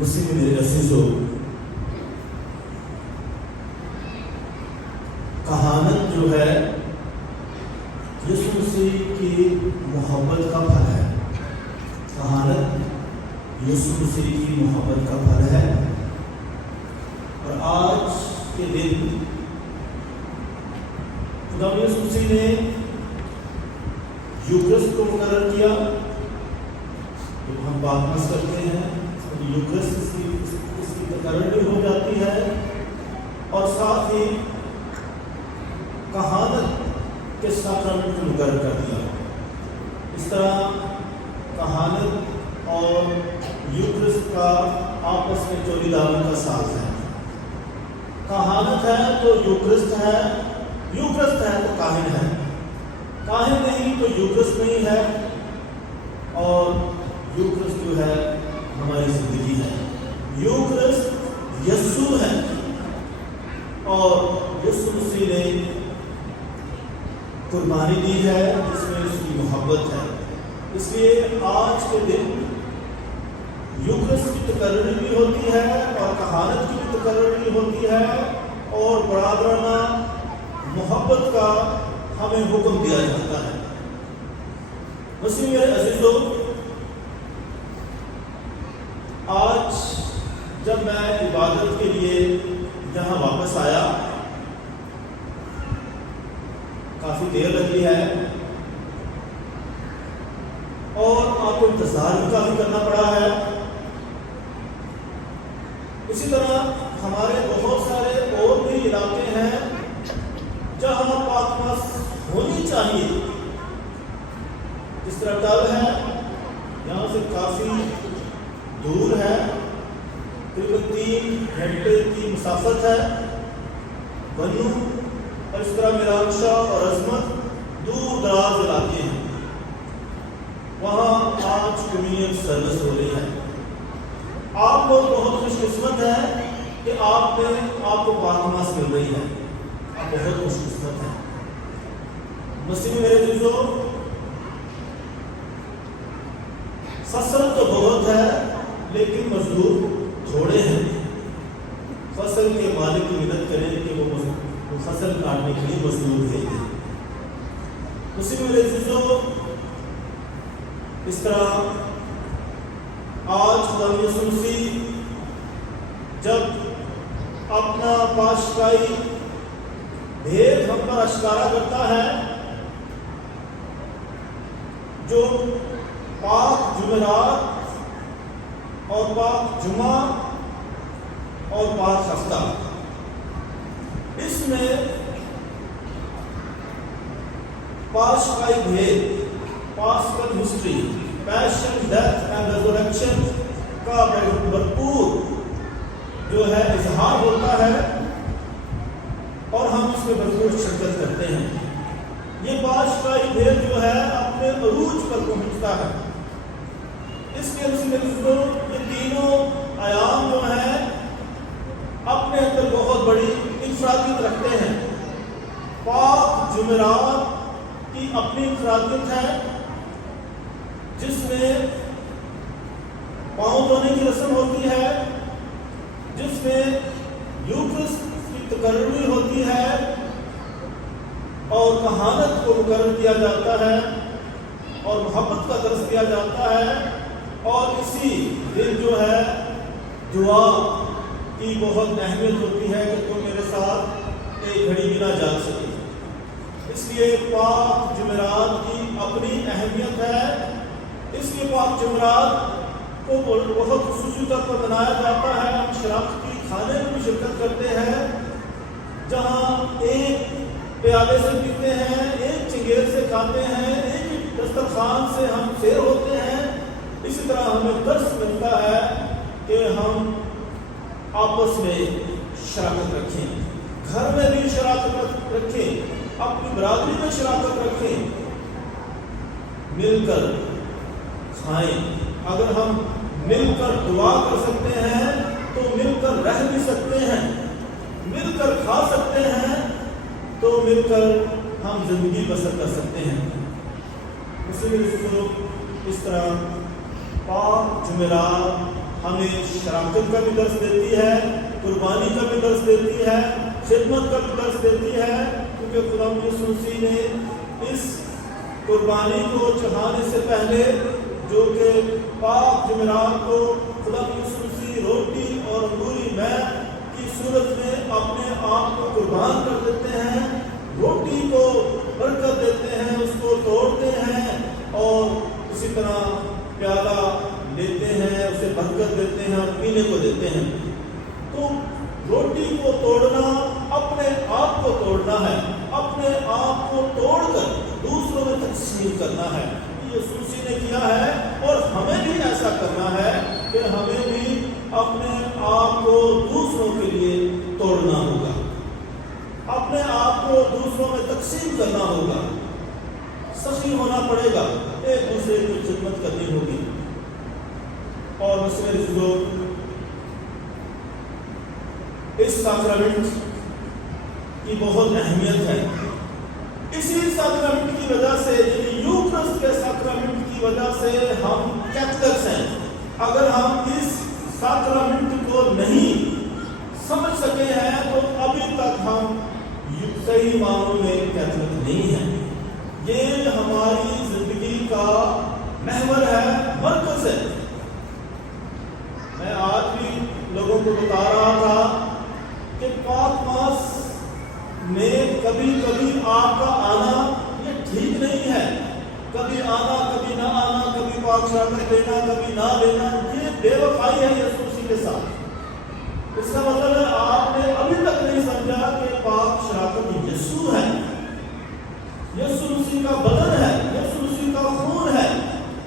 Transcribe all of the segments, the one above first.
مسلم میرے عزیزو، کہانت جو ہے یسوع مسیح کی محبت کا پھل ہے۔ کہانت یسوع مسیح کی محبت کا پھل ہے، اور آج کے دن خدا یسوع مسیح نے یوکرسٹ کو مقرر کیا۔ جب ہم بات کرتے ہیں تو یوکرسٹ اس کی تقرری ہو جاتی ہے، اور ساتھ ہی کہانت کے ساکرامنٹ کو مقرر کر دیا۔ اس طرح کہانت اور یوکرسٹ کا آپس میں چوری دامن کا ساتھ ہے۔ کہانت ہے تو یوکرسٹ ہے، یوکرسٹ ہے تو کاہن ہے، کاہن نہیں تو یوکرسٹ نہیں ہے، اور یوکرسٹ جو ہے ہماری زندگی ہے۔ یوکرسٹ یسوع ہے، اور یسوع مسیح نے قربانی دی ہے جس میں اس کی محبت ہے۔ اس لیے آج کے دن یوکرسٹ کی تقرری بھی ہوتی ہے، اور کہانت کی بھی تقرری ہوتی ہے، اور برادرانہ محبت کا ہمیں حکم دیا جاتا ہے۔ مسیح میرے عزیزو، آج جب میں عبادت کے لیے یہاں واپس آیا، کافی دیر لگی ہے، اور آپ کو انتظار بھی کافی کرنا پڑا ہے۔ اسی طرح ہمارے بہت سارے اور بھی علاقے ہیں جہاں پاکمس ہونی چاہیے۔ اس طرح ڈل ہے، یہاں سے کافی دور ہے، تقریباً 3 گھنٹے کی مسافت ہے۔ بنو اور اس طرح میرانشاہ اور عظمت دور دراز علاقے ہیں، وہاں آج کمیونین سروس ہو رہی ہے۔ آپ لوگ بہت خوش قسمت ہیں کہ آپ کو پاکماس مل رہی ہے، آپ بہت خوش قسمت ہیں۔ مسیح میرے عزیزو، فصل تو بہت ہے لیکن مزدور تھوڑے ہیں۔ فصل کے مالک کی مدد کریں کہ وہ فصل کاٹنے کے لیے مزدور بھیج دیں۔ مسیح میرے عزیزو، اس طرح آج خدا یسوع مسیح جب اپنا پاشکائی بھید ہم پر اشکارا کرتا ہے، جو پاک جمعرات اور پاک جمعہ اور پاک ہفتہ، اس میں پاشکائی بھید، Pascal history, passion, death and resurrection کا بھرپور جو ہے اظہار ہوتا ہے، اور ہم اس میں بھرپور شرکت کرتے ہیں۔ یہ پاشکائی بھید جو ہے اپنے عروج پر پہنچتا ہے۔ اس کے یہ تینوں ایام جو ہیں اپنے اندر بہت بڑی انفرادیت رکھتے ہیں۔ پاک جمعرات کی اپنی انفرادیت ہے، جس میں پاؤں دھونے کی رسم ہوتی ہے، جس میں یوکرسٹ کی تقرری ہوتی ہے، اور کہانت کو مقرر کیا جاتا ہے، اور محبت کا درس دیا جاتا ہے، اور اسی دن جو ہے دعا کی بہت اہمیت ہوتی ہے کہ تم میرے ساتھ ایک گھڑی بھی نہ جاگ سکے۔ اس لیے پاک جمعرات کی اپنی اہمیت ہے۔ اس لیے پاک جمعرات کو بہت خصوصی طور پر منایا جاتا ہے۔ ہم شراکتی کھانے میں بھی شرکت کرتے ہیں، جہاں ایک پیالے سے پیتے ہیں، ایک چنگیل سے کھاتے ہیں، ایک دسترخوان سے ہم سیر ہوتے ہیں۔ اسی طرح ہمیں درس ملتا ہے کہ ہم آپس میں شراکت رکھیں، گھر میں بھی شراکت رکھیں، اپنی برادری میں شراکت رکھیں، مل کر کھائیں۔ اگر ہم مل کر دعا کر سکتے ہیں تو مل کر رہ بھی سکتے ہیں، مل کر کھا سکتے ہیں تو مل کر ہم زندگی بسر کر سکتے ہیں۔ اسی لیے اس طرح پاک جمعرات ہمیں شراکت کا بھی درس دیتی ہے، قربانی کا بھی درس دیتی ہے، خدمت کا بھی درس دیتی ہے، کیونکہ خدا یسوع مسیح نے اس قربانی کو چڑھانے سے پہلے جو کہ پاک جمعرات کو خدا یسوع مسیح روٹی اور انگوری مے کی صورت میں اپنے آپ کو قربان کر دیتے ہیں، روٹی کو برکت دیتے ہیں، اس کو توڑتے ہیں اور اسی طرح پیالہ لیتے ہیں، اسے برکت دیتے ہیں اور پینے کو دیتے ہیں۔ تو روٹی کو توڑنا اپنے آپ کو توڑنا ہے، اپنے آپ کو توڑ کر دوسروں میں تقسیم کرنا ہے۔ یسوع مسیح نے کیا ہے اور ہمیں بھی ایسا کرنا ہے کہ ہمیں بھی اپنے آپ کو دوسروں کے لیے توڑنا ہوگا، اپنے آپ کو دوسروں میں تقسیم کرنا ہوگا، سخی ہونا پڑے گا، ایک دوسرے کی خدمت کرنی ہوگی۔ اور مسئلے جو اس ساکرامنٹ کی بہت اہمیت ہے، اسی ساکرامنٹ کی وجہ سے، یعنی یوکرسٹ کے ساکرامنٹ کی وجہ سے ہم کیتھولکس ہیں۔ اگر ہم اس ساکرامنٹ کو نہیں سمجھ سکے ہیں تو ابھی تک ہم صحیح معنوں میں کیتھولک نہیں ہیں۔ یہ ہماری زندگی کا محور ہے، مرکز ہے۔ میں آج بھی لوگوں کو بتا رہا تھا کہ پاک ماس میں کبھی کبھی آپ کا آنا یہ ٹھیک نہیں ہے، کبھی آنا کبھی نہ آنا، کبھی پاک شراکت لینا کبھی نہ لینا، یہ بے وفائی ہے یسوع مسیح کے ساتھ۔ اس کا مطلب ہے آپ نے ابھی تک نہیں سمجھا کہ پاک شراکت یسوع ہے، یسوع مسیح کا بدن ہے، یسوع مسیح کا خون ہے۔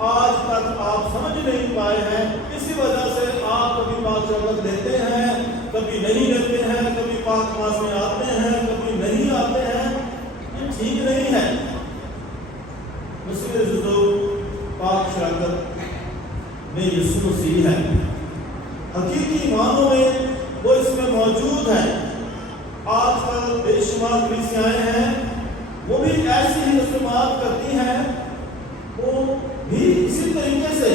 آج تک آپ سمجھ نہیں پائے ہیں، اسی وجہ سے آپ کبھی پاک شراکت لیتے ہیں، کبھی نہیں لیتے ہیں، کبھی پاک ماس میں آتے ہیں، کبھی نہیں آتے ہیں۔ یہ ٹھیک نہیں ہے۔ مسیح پاک شراکت میں یسوع مسیح ہے، حقیقی معنوں میں وہ اس میں موجود ہے۔ آج کل بے شمار کلیسیاں ہیں، وہ بھی ایسی ہی رسومات کرتی ہیں، وہ بھی اسی طریقے سے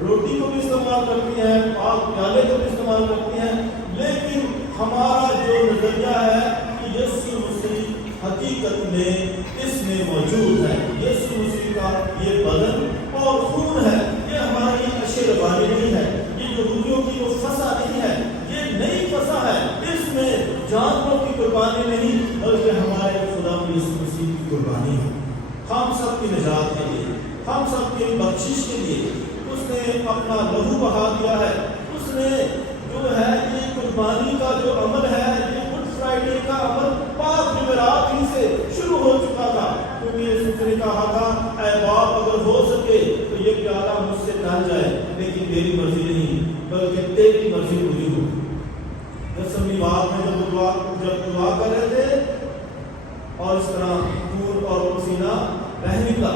روٹی کو بھی استعمال کرتی ہیں، پاک پیالے کو بھی استعمال کرتی ہیں، لیکن ہمارا جو نظریہ ہے کہ یسوع مسیح حقیقت میں اس میں موجود ہے۔ یسوع مسیح کا یہ بدن اور خون ہے، یہ ہماری اشربانی نہیں ہے، یہ یہودیوں کی وہ فسا نہیں ہے، یہ نئی فسا ہے، اس میں جانوروں کی قربانی نہیں بلکہ ہمارے خدا یسوع مسیح کی قربانی ہے۔ ہم سب کی نجات کے لیے، ہم سب کی بخشش کے لیے اس نے اپنا لہو بہا دیا ہے۔ اس نے جو ہے یہ قربانی کا جو عمل ہے، یہ گڈ فرائیڈے کا عمل پاک جمعرات ہی سے شروع ہو چکا تھا، کیونکہ یسوع نے کہا تھا اے باپ اگر ہو سکے تو یہ پیالہ مجھ سے ٹل جائے، لیکن میری مرضی نہیں بلکہ تیری مرضی پوری ہو۔ دسویں بات میں جب دعا کر رہے تھے اور اس طرح خون اور پسینہ بہہ نکلا،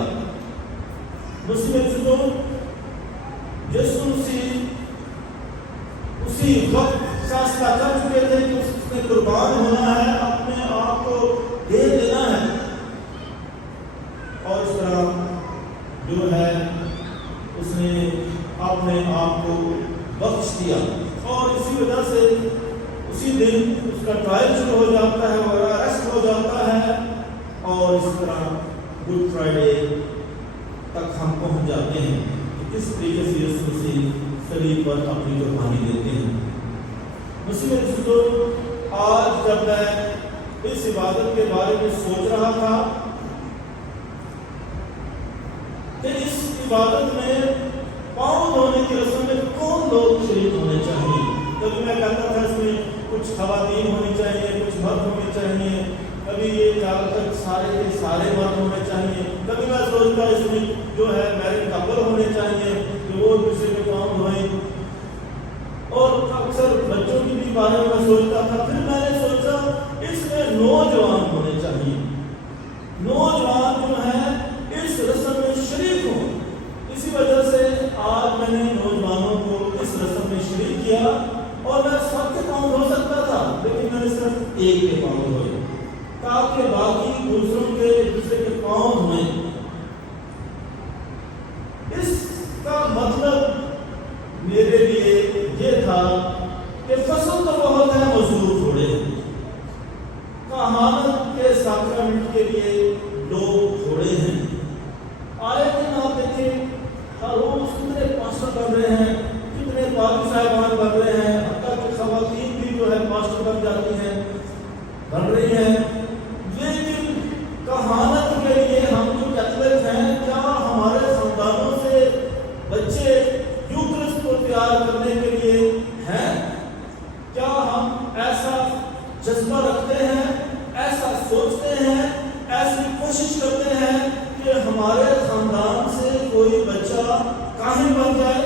مسلم یسوع مسیح اسی وقت فیصلہ کر چکے تھے کہ اس نے قربان ہونا ہے، اپنے آپ کو دے دینا ہے، اور اس طرح جو ہے اس نے اپنے آپ کو بخش دیا، اور اسی وجہ سے اسی دن اس کا ٹرائل شروع ہو جاتا ہے، وہ اریسٹ ہو جاتا ہے، اور اس طرح گڈ فرائیڈے تک ہم پہنچ جاتے ہیں کہ کس طریقے سے یسوع مسیح صلیب پر اپنی قربانی دیتے ہیں۔ مسیح آج جب میں اس عبادت کے بارے میں سوچ رہا تھا کہ اس عبادت میں پاؤں دھونے کی رسم میں کون لوگ شریک ہونے چاہیے، کبھی میں کہتا تھا اس میں کچھ خواتین ہونی چاہیے، کچھ مرد ہونے چاہیے، کبھی یہ زیادہ تر سارے کے سارے مرد ہونے چاہیے، کبھی میں سوچتا اس میں جو ہے میرڈ کپل ہونے چاہیے کہ وہ دوسرے کے پاؤں دھوئیں، اور اکثر بچوں کی بھی بارے میں سوچتا تھا۔ پھر میں نے سوچا اس میں نوجوان ہونے چاہیے، نوجوان جو ہیں اس رسم میں شریک ہوں۔ اسی وجہ سے آج میں نے نوجوانوں کو اس رسم میں شریک کیا، اور میں سب کے پاؤں دھو سکتا تھا لیکن میں نے صرف ایک کے پاؤں دھوئے تاکہ باقی دوسروں کے دوسرے کے پاؤں دھوئیں۔ اس کا مطلب میرے لیے یہ تھا کہ فصل تو بہت ہے، مزدور تھوڑے ہیں، کہانت کے ساکرامنٹ کے لیے لوگ تھوڑے ہیں۔ آئے دن آپ دیکھیں ہر روز کتنے پاسٹر بن رہے ہیں، کتنے قاضی صاحبان بن رہے ہیں، حتیٰ کہ خواتین بھی جو ہے پاسٹر بن جاتی ہیں، بن رہی ہیں، لیکن کہانت کے لیے ہم جو کیتھولک ہیں، کیا ہمارے خاندانوں سے بچے یوکرسٹ کو تیار کرنے کے لیے ہیں؟ کیا ہم ایسا جذبہ رکھتے ہیں، ایسا سوچتے ہیں، ایسی کوشش کرتے ہیں کہ ہمارے خاندان سے کوئی بچہ کاہن بن جائے؟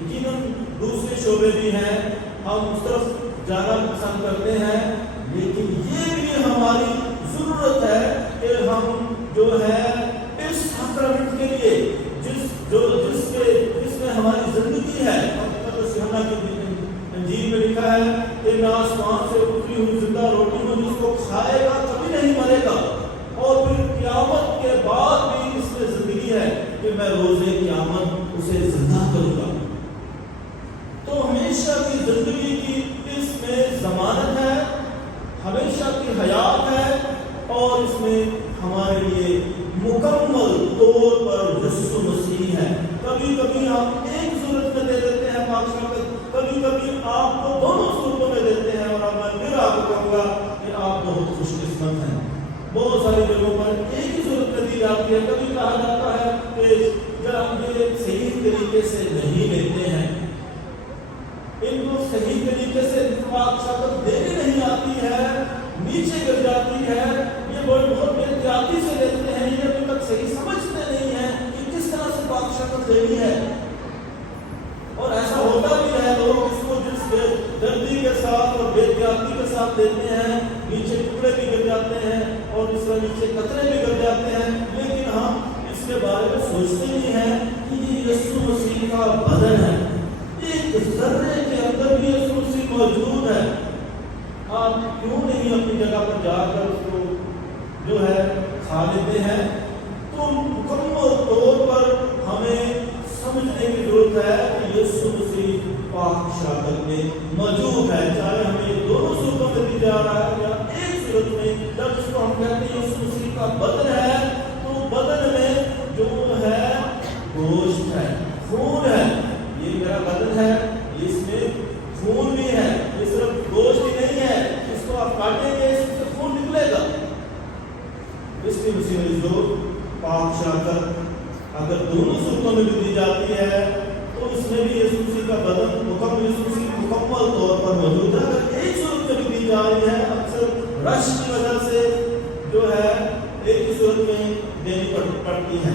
یقیناً دوسرے شعبے بھی ہیں، ہم اس طرف جانا پسند کرتے ہیں، لیکن یہ بھی ہماری ضرورت ہے کہ ہم جو ہے اس ساکرامنٹ کے لیے جس میں ہماری زندگی ہے، یوحنا کی انجیل میں لکھا ہے کہ میں آسمان سے اتری ہوئی زندہ روٹی ہوں، جس کو کھائے گا کبھی نہیں مرے گا، اور پھر قیامت کے بعد بھی اس میں زندگی ہے کہ میں روزے قیامت اسے زندہ کروں گا۔ تو ہمیشہ کی زندگی کی اس میں ضمانت ہے، ہمیشہ کی حیات ہے، اور اس میں ہمارے لیے مکمل طور پر یسوع مسیح ہے۔ کبھی کبھی آپ ایک صورت میں دے دیتے ہیں پاک شاگرد، کبھی کبھی آپ کو دونوں صورتوں میں دیتے ہیں، اور میں پھر آپ کو کہوں گا کہ آپ بہت خوش قسمت ہیں۔ بہت ساری جگہوں پر ایک ہی صورت میں دی جاتی ہے، کبھی کہا جاتا ہے کہ جب ہم یہ صحیح طریقے سے نہیں لیتے ہیں، ان کو صحیح طریقے سے پاک شاگرد دینے نہیں آتی ہے، نیچے گر جاتی ہے، یہ بہت بے احتیاطی سے لیتے ہیں، یہ ابھی تک صحیح سمجھتے نہیں ہیں کہ کس طرح سے پاک شاگرد دینی ہے۔ اور ایسا ہوتا بھی ہے، لوگ اس کو جس جلدی کے ساتھ اور بے احتیاطی کے ساتھ دیتے ہیں، نیچے ٹکڑے بھی گر جاتے ہیں اور اس طرح نیچے قطرے بھی گر جاتے ہیں، لیکن ہم اس کے بارے میں سوچتے نہیں ہیں کہ یہ یسوع مسیح کا بدن ہے، ایک ذرے کے اندر بھی یسوع مسیح موجود ہے۔ آپ کیوں نہیں اپنی جگہ پر جا کر اس کو جو ہے کھا لیتے ہیں؟ تو مکمل طور پر ہمیں سمجھنے کی ضرورت ہے کہ یسوع مسیح پاک شاگرد میں موجود ہے، چاہے ہمیں یہ دونوں صورتوں میں دی جا رہا ہے یا ایک صورت میں۔ جب اس کو ہم کہتے ہیں یسوع مسیح کا بدن ہے، تو بدن میں جو ہے گوشت ہے، خون ہے، یہ میرا بدن ہے، اس میں خون بھی ہے، یہ صرف گوشت ہی نہیں ہے، اس کو آپ کاٹیں گے اس سے خون نکلے گا۔ اس کی مسیح جو پاک شاگرد اگر دونوں صورتوں میں بھی دی جاتی ہے تو اس میں بھی یسوع مسیح کا بدن مکمل طور پر موجود ہے۔ اگر ایک صورت میں بھی دی جا رہی ہے، اکثر رش کی وجہ سے جو ہے ایک ہی صورت میں دینی پڑتی ہے،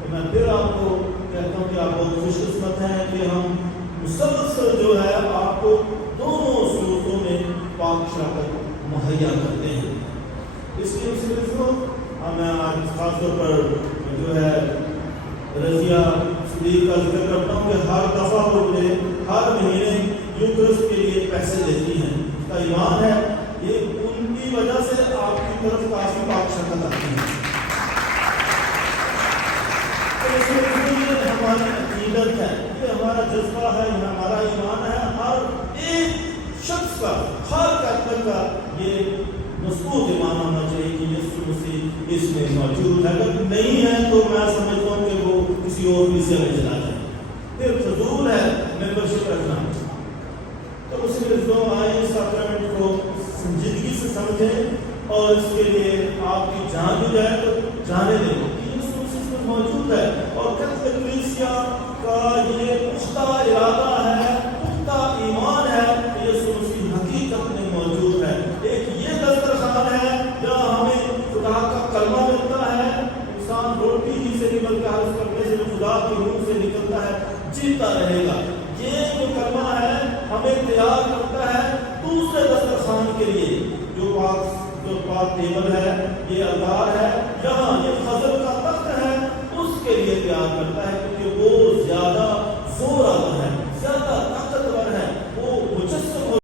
تو میں پھر آپ کو کہتا ہوں کہ آپ بہت خوش قسمت ہیں کہ ہم مسلسل جو ہے آپ کو دونوں صورتوں میں پاک شاگرد مہیا کرتے ہیں۔ اس کی میں آج خاص طور پر جو ہے رضیہ صدیق کا ذکر کرتا ہوں کہ ہر دفعہ وہ مجھے ہر مہینے یوکرسٹ کے لیے پیسے دیتی ہیں، اس کا ایمان ہے، یہ ان کی وجہ سے آپ کی طرف کافی پاک شاگرد آتی ہے۔ ہماری عقیدت ہے، یہ ہمارا جذبہ ہے، یہ ہمارا ایمان ہے، ہر ایک شخص کا، ہر کیتھولک کا یہ مضبوط ایمان ہونا چاہیے کہ یسوع مسیح اس میں موجود ہے۔ اگر نہیں ہے تو میں سمجھتا ہوں کہ وہ کسی اور حصے میں چلا جائے، پھر فضول ہے ممبرشپ رکھنا۔ تو اس میں جو آئے ساکرامنٹ کو سنجیدگی سے سمجھیں اور اس کے لیے آپ کی جان بھی جائے تو جانے دیں کہ یسوع مسیح اس میں موجود ہے، اور کیتھولک کلیسیا کا یہ پختہ ارادہ ہے، پختہ ایمان ہے کہ یسوع مسیح حقیقت میں موجود ہے۔ ایک یہ دسترخوان ہے جہاں ہمیں خدا کا کلمہ ملتا ہے، انسان روٹی ہی سے نہیں بلکہ ہر اس کرنے سے خدا کی روح سے نکلتا ہے، جیتا رہے گا۔ یہ جو کلمہ ہے ہمیں تیار کرتا ہے دوسرے دسترخوان کے لیے، جو پاک ٹیبل ہے، یہ الطار ہے، جہاں یہ فضل کا تخت ہے، اس کے لیے تیار کرتا ہے، کیونکہ وہ زیادہ زور آتا ہے، زیادہ